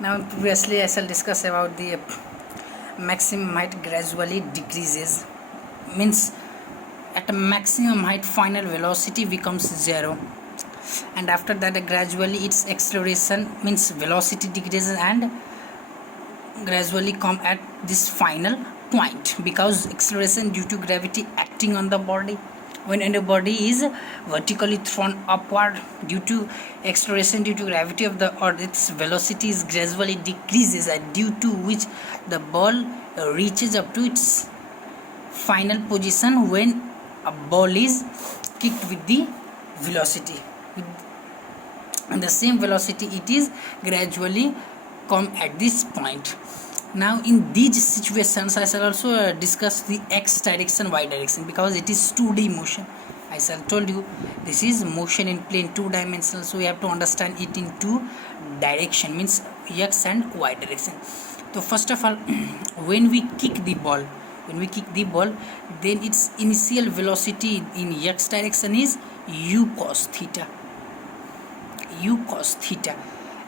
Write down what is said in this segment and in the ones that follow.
Now previously I shall discuss about the maximum height gradually decreases, means at a maximum height final velocity becomes 0, and after that gradually its acceleration means velocity decreases and gradually come at this final point, because acceleration due to gravity acting on the body. When a body is vertically thrown upward due to acceleration due to gravity of the earth, its velocity is gradually decreases, and due to which the ball reaches up to its final position when a ball is kicked with the velocity, and the same velocity it is gradually come at this point. Now in these situations I shall also discuss the x direction, y direction, because it is 2D motion. I shall told you this is motion in plane 2-dimensional, so we have to understand it in 2 direction, means x and y direction. So first of all when we kick the ball, then its initial velocity in x direction is u cos theta,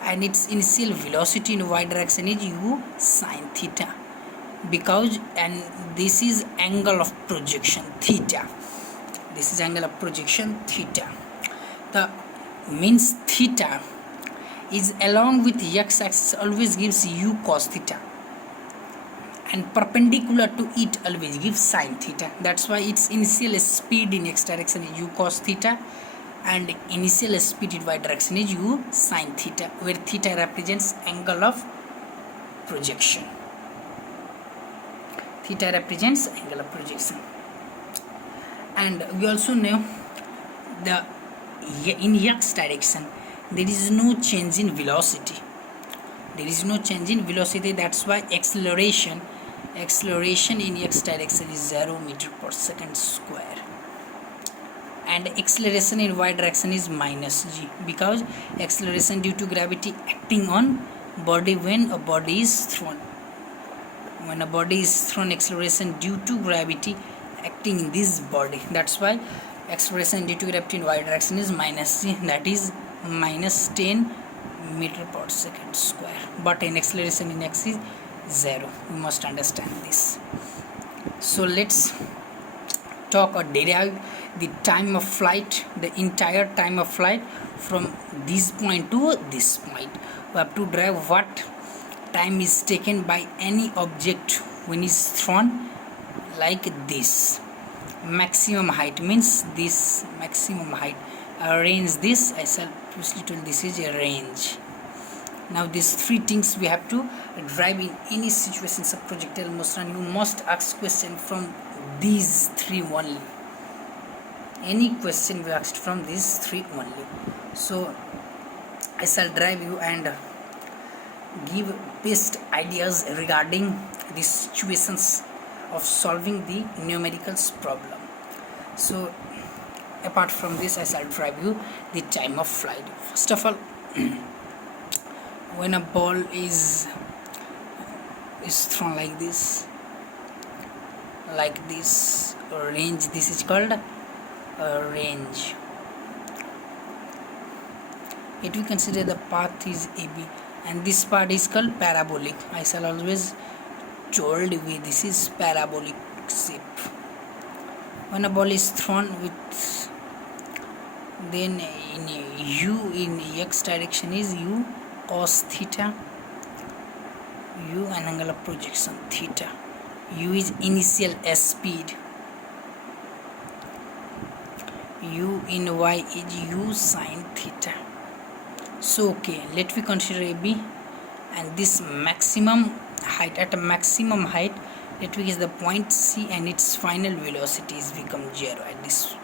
and its initial velocity in y direction is u sin theta, because and this is angle of projection theta, the means theta is along with x axis always gives u cos theta, and perpendicular to it always gives sin theta. That's why its initial speed in x direction is u cos theta and initial speed in y direction is u sin theta, where theta represents angle of projection. And we also know the in x direction there is no change in velocity. That's why acceleration in x direction is 0 meter per second square, and acceleration in y direction is minus g, because acceleration due to gravity acting on body when a body is thrown. Acceleration due to gravity acting in this body. That's why acceleration due to gravity in y direction is minus g, that is minus 10 meter per second square, but in acceleration in x is 0. You must understand this. So let's talk or derive the time of flight, the entire time of flight from this point to this point. We have to derive what time is taken by any object when is thrown like this. Maximum height means this maximum height. Range, this I shall previously told this is a range. Now these three things we have to drive in any situations of projectile motion. You must ask question from these three only. Any question we asked from these three only. So I shall drive you and give best ideas regarding the situations of solving the numericals problem. So apart from this I shall drive you the time of flight. First of all when a ball is thrown like this range, this is called a range. It we consider the path is AB and this part is called parabolic. I shall always told you this is parabolic shape. When a ball is thrown with, then in u in x direction is u cos theta, u and angle of projection theta, u is initial speed, u in y is u sin theta. So okay, let me consider AB, and this maximum height, at a maximum height let me guess the point C, and its final velocity is become 0 at this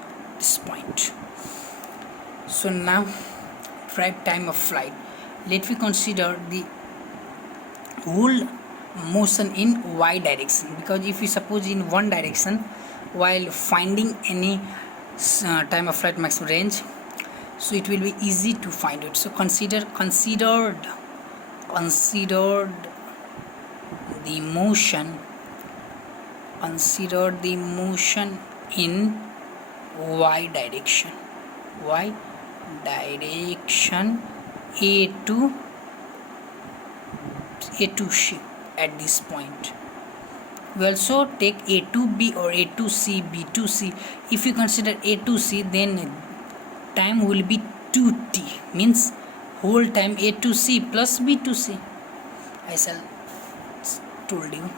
point. So now drive time of flight. Let me consider the whole motion in y direction, because if we suppose in one direction while finding any time of flight maximum range, so it will be easy to find it. So considered the motion in y direction A to a2c at this point. We also take a2b or a2c, b2c. If you consider a2c, then time will be 2t, means whole time a2c plus b2c. I shall told you.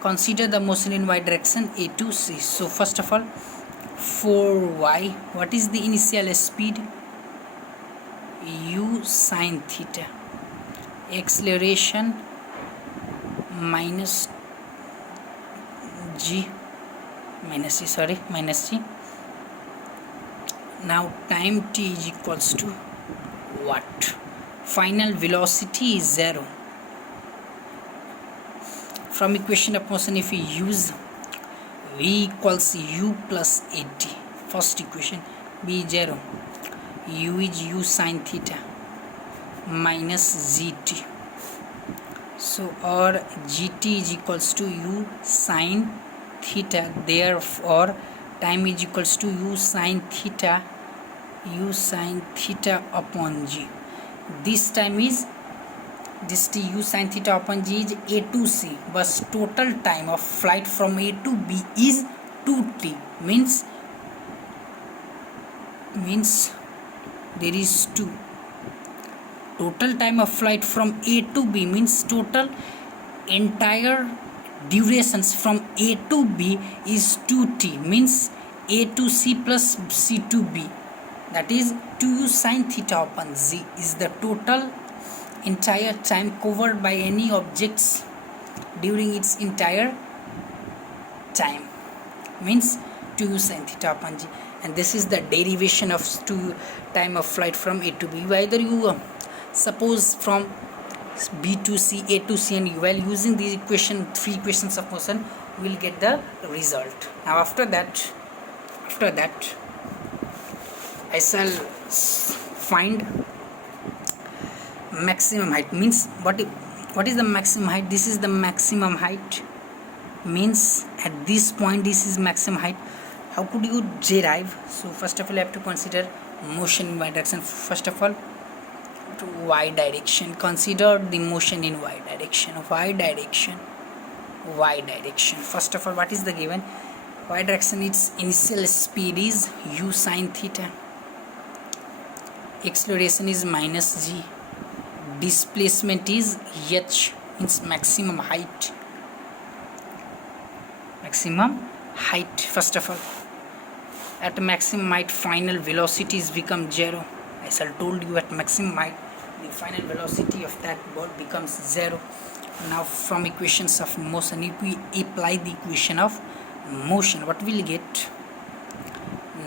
Consider the motion in y direction a2c. So first of all, for y, what is the initial speed? U sine theta. Acceleration minus g, minus g. Now time t is equals to what? Final velocity is 0. From equation of motion, if we use v equals u plus at, first equation, b 0, u is u sine theta minus gt. So or gt is equals to u sine theta, therefore time is equals to u sine theta upon g. This time is this t u sine theta upon g is a2c, but total time of flight from a to b is 2t, means there is 2. Total time of flight from a to b means total entire durations from a to b is 2t, means a to c plus c to b, that is 2u sine theta upon z is the total entire time covered by any objects during its entire time, means 2u sine theta upon g. And this is the derivation of time of flight from a to b. Either you suppose from b to c, a to c, and while using these three equations of motion, we will get the result. Now after that I shall find maximum height. Means what is the maximum height? This is the maximum height, means at this point this is maximum height. How could you derive? So first of all, you have to consider motion in y direction. First of all, to y direction, consider the motion in y direction. First of all, what is the given? Y direction, its initial speed is u sine theta, acceleration is minus g, displacement is h, means maximum height. First of all, at maximum height, final velocities become 0. As I told you, at maximum height, the final velocity of that ball becomes 0. Now from equations of motion, if we apply the equation of motion, what will get?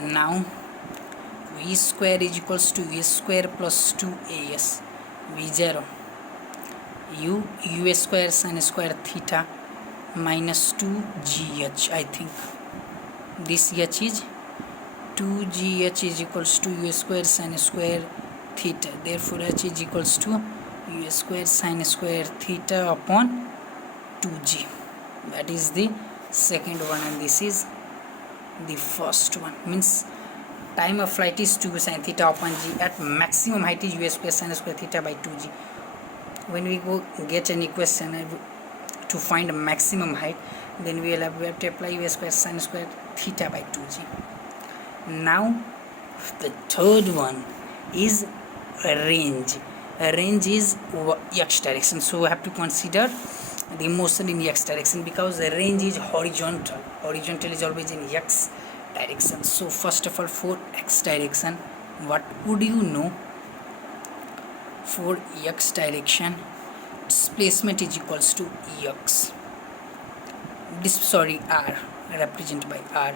Now v square is equals to a square plus 2as, v0 u square sine square theta minus 2gh. I think this h is 2gh is equals to u square sine square theta, therefore h is equals to u square sine square theta upon 2g. That is the second one, and this is the first one. Means time of flight is 2 sine theta upon g, at maximum height is u square sine square theta by 2g. When we go get an equation to find maximum height, then we have to apply u square sine square theta by 2g. Now the third one is range. Range is x direction, so we have to consider the motion in x direction, because the range is horizontal is always in x direction. So first of all, for x direction, what would you know? For x direction, displacement is equals to x, r, represented by r.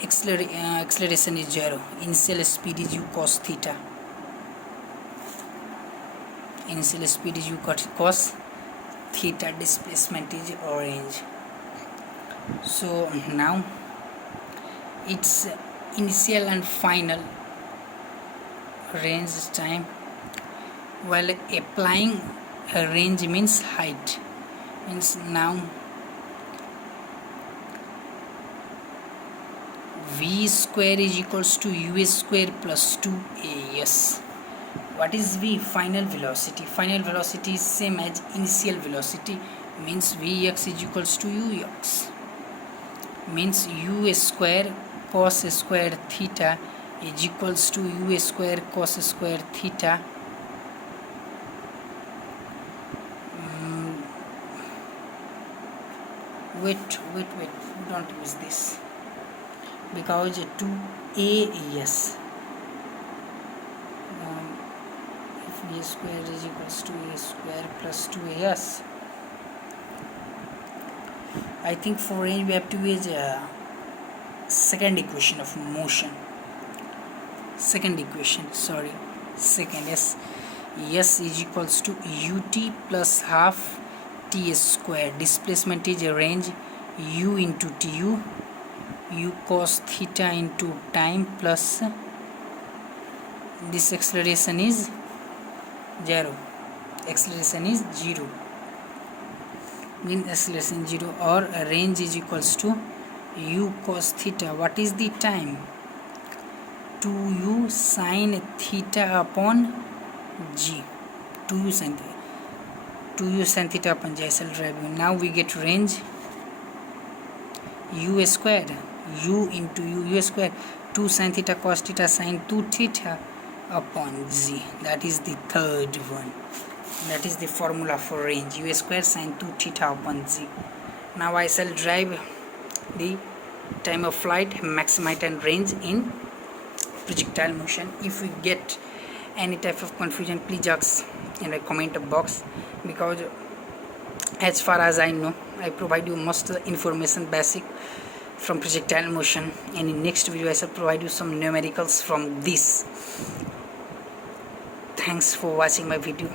Acceleration is 0, initial speed is u cos theta, displacement is orange. So now its initial and final range time, while applying a range means height, means now v square is equals to u square plus 2as. What is v? Final velocity. Final velocity is same as initial velocity, means vx is equals to ux, means u square cos square theta is equals to u square cos square theta. Wait, don't use this, because 2a, yes, if a square is equals to a square plus 2as, I think for range we have to use second equation of motion. Second yes, s is equals to ut plus half t square. Displacement is a range u into tu, u cos theta into time, plus this acceleration is 0, mean acceleration 0, or range is equals to u cos theta. What is the time? 2u sin theta upon g. 2u sin theta upon g. I shall drive you. Now we get range u square, u into u square, 2 sin theta cos theta sin 2 theta upon g. That is the third one. That is the formula for range, u square sin 2 theta upon g. Now I shall drive the time of flight, maximum height and range in projectile motion. If we get any type of confusion, please ask in the comment box, because as far as I know, I provide you most information basic from projectile motion, and in next video I shall provide you some numericals from this. Thanks for watching my video.